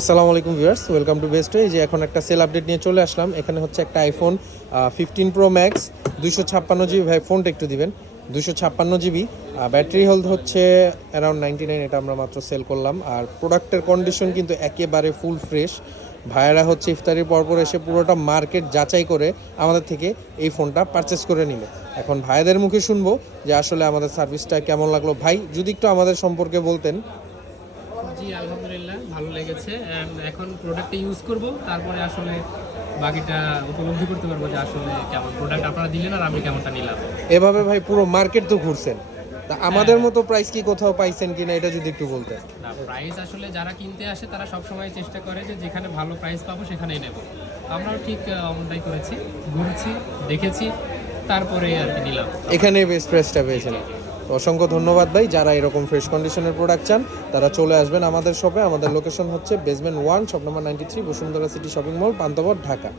আসসালামু আলাইকুম viewers, welcome to best way. যে এখন একটা সেল আপডেট নিয়ে চলে আসলাম। এখানে হচ্ছে একটা আইফোন 15 প্রো ম্যাক্স 256 জিবি। ভাই ফোনটা একটু দিবেন। 256 জিবি, ব্যাটারি হেলথ হচ্ছে অ্যারাউন্ড 99। এটা আমরা মাত্র সেল করলাম। আর প্রোডাক্টের কন্ডিশন কিন্তু একেবারে ফুল ফ্রেশ। ভাইয়েরা হচ্ছে ইফতারির পরপর এসে পুরোটা মার্কেট যাচাই করে আমাদের থেকে এই ফোনটা পারচেস করে নিল। এখন ভাইদের মুখে শুনবো যে আসলে আমাদের সার্ভিসটা কেমন লাগলো। ভাই যদি একটু আমাদের সম্পর্কে বলতেন। জি, আলহামদুলিল্লাহ ভালো লেগেছে। এখন প্রোডাক্টটা ইউজ করব, তারপরে আসলে বাকিটা উপলব্ধি করতে পারবো যে আসলে কেমন প্রোডাক্ট আপনারা দিলেন আর আমি কেমনটা নিলাম। এভাবে ভাই পুরো মার্কেট তো ঘুরছেন, তা আমাদের মতো প্রাইস কি কোথাও পাইছেন কিনা এটা যদি একটু বলতেন। না, প্রাইস আসলে যারা কিনতে আসে তারা সব সময় চেষ্টা করে যে যেখানে ভালো প্রাইস পাবো সেখানেই নেব। আমরাও ঠিক অমনটাই করেছি, ঘুরেছি, দেখেছি, তারপরে আর কি নিলাম। এখানে বেস্ট প্রাইসটা পেয়েছেন। তো অসংখ্য ধন্যবাদ ভাই। যারা এরকম ফ্রেশ কন্ডিশনের প্রোডাক্ট চান তারা চলে আসবেন আমাদের শপে। আমাদের লোকেশন হচ্ছে basement 1, shop number 93, Bashundhara city shopping mall, Panthapath, Dhaka.